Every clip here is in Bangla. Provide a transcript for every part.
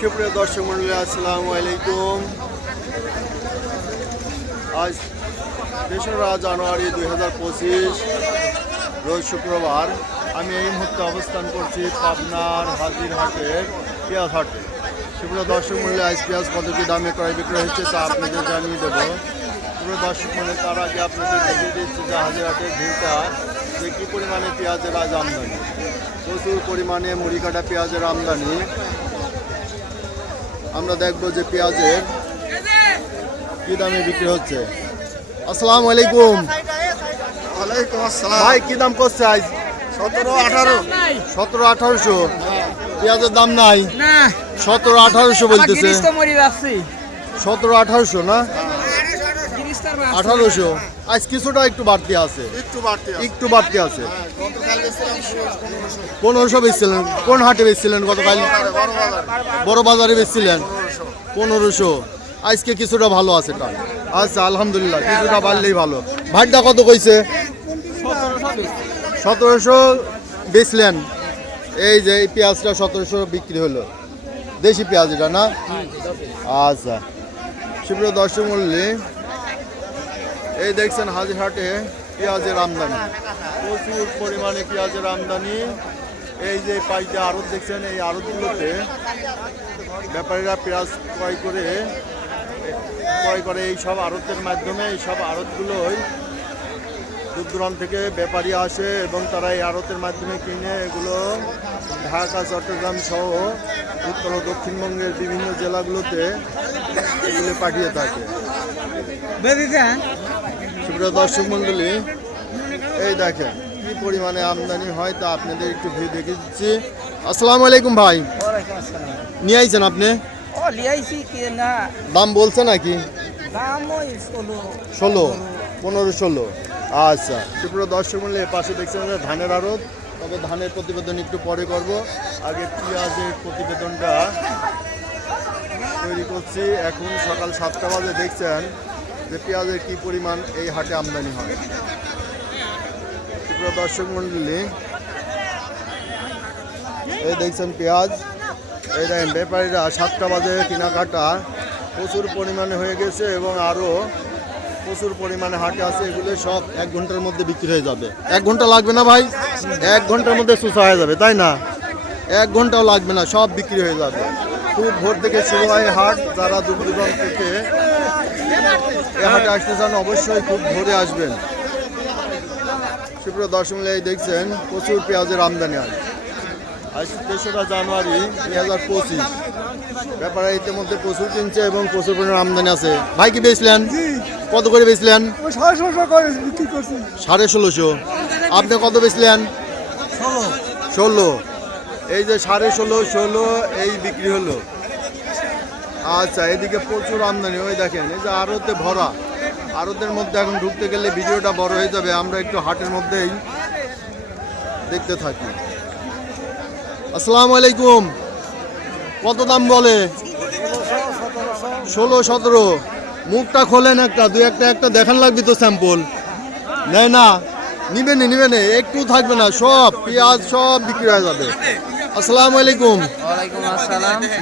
সুপ্রিয় দর্শক মন্ডলী, আসসালামু আলাইকুম। আজ তেসরা জানুয়ারি দুই হাজার পঁচিশ, রোজ শুক্রবার। আমি এই মুহূর্তে অবস্থান করছি পাবনার হাজিরহাটের পেঁয়াজ হাটে সুপ্রিয় দর্শক মূল্যে আজ পেঁয়াজ কত কি দামে ক্রয় বিক্রয় হচ্ছে তা আপনাদের জানিয়ে দেবো। সুপ্রিয় দর্শক মূল্যে তার আগে আপনাদের দেখিয়ে দিচ্ছি যে হাজিরহাটের ভিড়টা যে কী পরিমাণে পেঁয়াজের আজ আমদানি। প্রচুর পরিমাণে মুড়ি কাটা পেঁয়াজের আমদানি। আমরা দেখব যে পেঁয়াজের কি দামে বিক্রি হচ্ছে। আসসালামু আলাইকুম। ওয়ালাইকুম আসসালাম। ভাই কি দাম করছে আজ? সতেরো আঠারো। সতেরো আঠারোশো। পেঁয়াজের দাম নাই। সতেরো আঠারোশো বলতেছে। সতেরো আঠারোশো না? তার আঠারোশো। আজ কিছুটা একটু বাড়তি আছে। একটু বাড়তি আছে। একটু বাড়তি আছে। গতকাল গেছিলাম পনেরোশো। বেচছিলেন। কোন হাটে বেচছিলেন গতকাল? বড় বাজারে বেচছিলেন? পনেরোশো। আজকে কিছুটা ভালো আছে টান আচ্ছা আলহামদুলিল্লাহ কিছুটা বাড়লেই ভালো। ভাটটা কত কইছে? সতেরোশো বেচলেন। এই যে এই পেঁয়াজটা সতেরোশো বিক্রি হলো। দেশি পেঁয়াজ এটা না? আচ্ছা। সুপ্রিয় দর্শক মূল্যে এই দেখছেন হাজিরহাটে পেঁয়াজের আমদানি। প্রচুর পরিমাণে পেঁয়াজের আমদানি। এই যে পাইতে আড়ত দেখছেন, এই আড়তগুলোতে ব্যাপারীরা পেঁয়াজ ক্রয় করে ক্রয় করে এই সব আড়তের মাধ্যমে। এই সব আড়তগুলোই দূর দূরান্ত থেকে ব্যাপারী আসে এবং তারা এই আড়তের মাধ্যমে কিনে এগুলো ঢাকা, চট্টগ্রাম সহ উত্তর ও দক্ষিণবঙ্গের বিভিন্ন জেলাগুলোতে এগুলো পাঠিয়ে থাকে। সুপ্রিয় দর্শক মণ্ডলী এই দেখেন কি পরিমাণে আমদানি হয় তা আপনাদের একটু ভিউ দেখে দিচ্ছি। আসসালামু আলাইকুম ভাই। নিয়ে আইছেন আপনি? দাম বলছে নাকি? দাম ষোলো। পনেরো ষোলো। আচ্ছা সুপ্রিয় দর্শক মূল্য পাশে দেখছেন ধানের আড়ত। তবে ধানের প্রতিবেদন একটু পরে করব। আগে পেঁয়াজের প্রতিবেদনটা তৈরি করছি। এখন সকাল সাতটা বাজে দেখছেন? যে পেঁয়াজের কি পরিমাণ এই হাটে আমদানি হয়। সুপ্রিয় দর্শক মণ্ডলী এই দেখছেন পেঁয়াজ। এই দেখেন ব্যাপারীরা সাতটা বাজে কেনাকাটা। প্রচুর পরিমাণে হয়ে গেছে এবং আরও প্রচুর পরিমাণে হাটে আছে এগুলো সব এক ঘণ্টার মধ্যে বিক্রি হয়ে যাবে। এক ঘণ্টা লাগবে না ভাই? এক ঘণ্টার মধ্যে সুসা হয়ে যাবে, তাই না? এক ঘন্টাও লাগবে না, সব বিক্রি হয়ে যাবে। খুব ভোর থেকে শুরু হয় হাট, যারা দূর দূরান্ত থেকে হাটে আসতে চান, অবশ্যই খুব ভোরে আসবেন। সুপ্রিয় দর্শক দেখছেন, প্রচুর পেঁয়াজের আমদানি হয় আজ তেসরা জানুয়ারি দুই হাজার পঁচিশ। ব্যাপারে ইতিমধ্যে প্রচুর কিনছে এবং প্রচুর পরিমাণ আমদানি আছে। ভাই, কি বেচলেন? কত করে বেচলেন? সাড়ে ষোলোশো। আপনি কত বেচলেন? ষোলো। এই যে সাড়ে ষোলো ষোলো, এই বিক্রি হলো। আচ্ছা এদিকে প্রচুর আমদানি, ওই দেখেন, এই যে আড়তে ভরা। আড়তের মধ্যে এখন ঢুকতে গেলে ভিডিওটা বড় হয়ে যাবে আমরা একটু হাটের মধ্যেই দেখতে থাকি। আসসালামু আলাইকুম। কত দাম বলে? ষোলো সতেরো। মুখটা খোলেন একটা দু একটা একটা দেখান লাগবে তো স্যাম্পল নেয় না? নিবে নি নিবে নি একটু থাকবে না সব পেঁয়াজ সব বিক্রি হয়ে যাবে। আসসালামু আলাইকুম।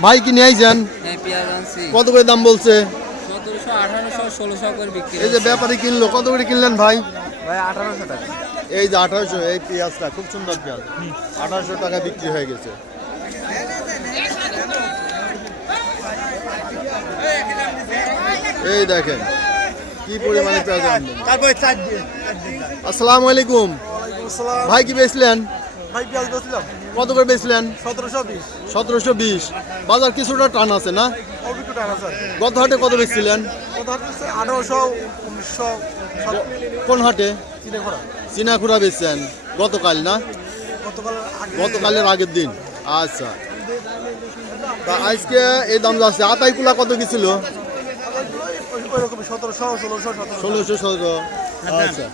ভাই কি নিয়ে যান কত করে দাম বলছে? আঠারোশো ষোলোশো করে বিক্রি এই যে ব্যাপারে কিনলো কত করে কিনলেন ভাই? ভাই আঠারোশো টাকা। এই যে আঠারোশো এই পেঁয়াজটা খুব সুন্দর পেঁয়াজ। আঠারোশো টাকা বিক্রি হয়ে গেছে। এই দেখেন কি পরিমাণে পেঁয়াজ তারপরে আসসালামু আলাইকুম। ভাই কি বেচলেন? ভাই পেঁয়াজ বেছিলাম কত করে বেচলেন? সতেরোশো বিশ। সতেরোশো বিশ। বাজার কিছুটা টান আছে না? গত হাটে কত বেচছিলেন? আঠারোশো উনিশশো কোন হাটে? চিনাখুরা বেচছেন। গতকাল না? গতকালের আগের দিন। আচ্ছা। তা আজকে এই দাম যাচ্ছে। আতাইকুলা কত কি ছিল ষোলোশো সতেরো আচ্ছা।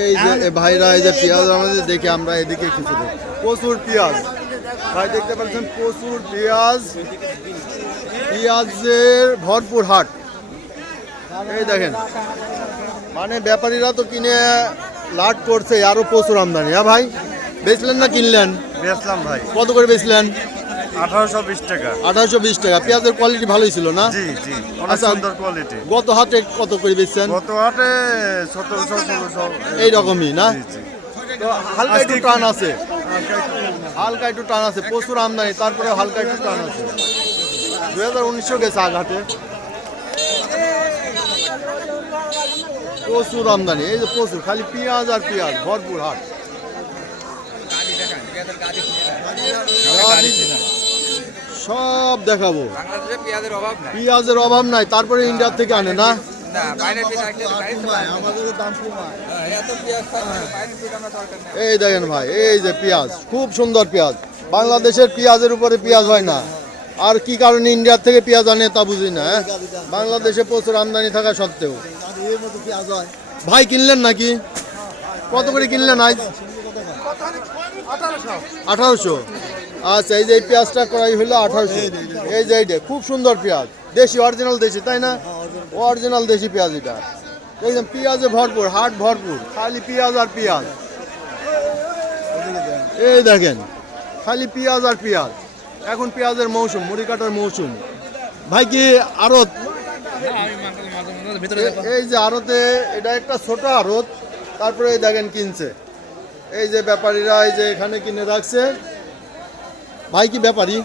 এই যে ভাইরা এই যে পেঁয়াজ আমাদের দেখে আমরা এদিকে কিছু প্রচুর পেঁয়াজ। ভাই দেখতে পাচ্ছেন প্রচুর পেঁয়াজ। পেঁয়াজের ভরপুর হাট। এই দেখেন। মানে ব্যাপারীরা তো কিনে লাট করছে আরও প্রচুর আমদানি। হ্যাঁ ভাই? বেচলেন না কিনলেন? বেচলাম ভাই। কত করে বেচলেন? আঠারোশো বিশ টাকা। আঠারোশো বিশ টাকা। পেঁয়াজের কোয়ালিটি ভালোই ছিল না? জি জি। অনেক আচ্ছা। সুন্দর কোয়ালিটি গত হাতে কত করে বেচছেন? গত হাটে সতেরোশো ষোলোশো না? তো হালকা একটু টান আছে। হালকা একটু টান আছে প্রচুর আমদানি তারপরে হালকা একটু টান আছে। দুই হাজার উনিশশো গেছে আঘাটে প্রচুর আমদানি এই যে প্রচুর খালি পেঁয়াজ আর পেঁয়াজ ভরপুর হাট। সব দেখাবো। পেঁয়াজের অভাব নাই। তারপরে ইন্ডিয়ার থেকে আনে না? নেই। এই দেখেন ভাই এই যে পেঁয়াজ খুব সুন্দর পেঁয়াজ। বাংলাদেশের পেঁয়াজের উপরে পেঁয়াজ হয় না। আর কি কারণে ইন্ডিয়ার থেকে পেঁয়াজ আনে তা বুঝি না হ্যাঁ? বাংলাদেশে প্রচুর আমদানি থাকা সত্ত্বেও। ভাই, কিনলেন নাকি? কত করে কিনলেন আজ? আঠারোশো। আচ্ছা এই যে এই পেঁয়াজটা করাই হলো আঠারোশো। এই যে এইটা, খুব সুন্দর পেঁয়াজ। দেশি অরিজিনাল দেশি, তাই না? অরিজিনাল দেশি পেঁয়াজ এটা। একদম পেঁয়াজে ভরপুর, হাট ভরপুর, খালি পেঁয়াজ আর পেঁয়াজ। এই দেখেন, খালি পেঁয়াজ আর পেঁয়াজ। এখন পেঁয়াজের মৌসুম মুড়ি কাটার মৌসুম। ভাই কি আড়ত? এই যে আড়তে এটা একটা ছোট আড়ত তারপরে এই দেখেন কিনছে। এই যে ব্যাপারীরা এই যে এখানে কিনে রাখছে। ভাই কি ব্যাপারী?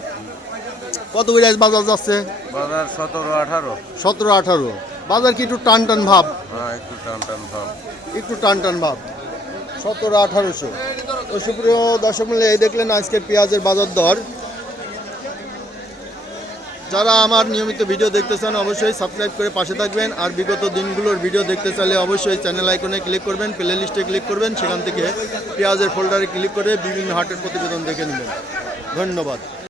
কত করে বাজার যাচ্ছে? বাজার সতেরো আঠারো। সতেরো আঠারো। বাজার কি একটু টান টান ভাব? হ্যাঁ একটু টান টান ভাব। একটু টান টান ভাব। সতেরো আঠারোশো। তো সুপ্রিয় দর্শক মিলে এই দেখলেন আজকের পেঁয়াজের বাজার দর। যারা আমার নিয়মিত ভিডিও দেখতে চান অবশ্যই সাবস্ক্রাইব করে পাশে থাকবেন। আর বিগত দিনগুলোর ভিডিও দেখতে চাইলে অবশ্যই চ্যানেল আইকনে ক্লিক করবেন প্লে লিস্টে ক্লিক করবেন, সেখান থেকে পেঁয়াজের ফোল্ডারে ক্লিক করে বিভিন্ন হাটের প্রতিবেদন দেখে নেবেন। ধন্যবাদ।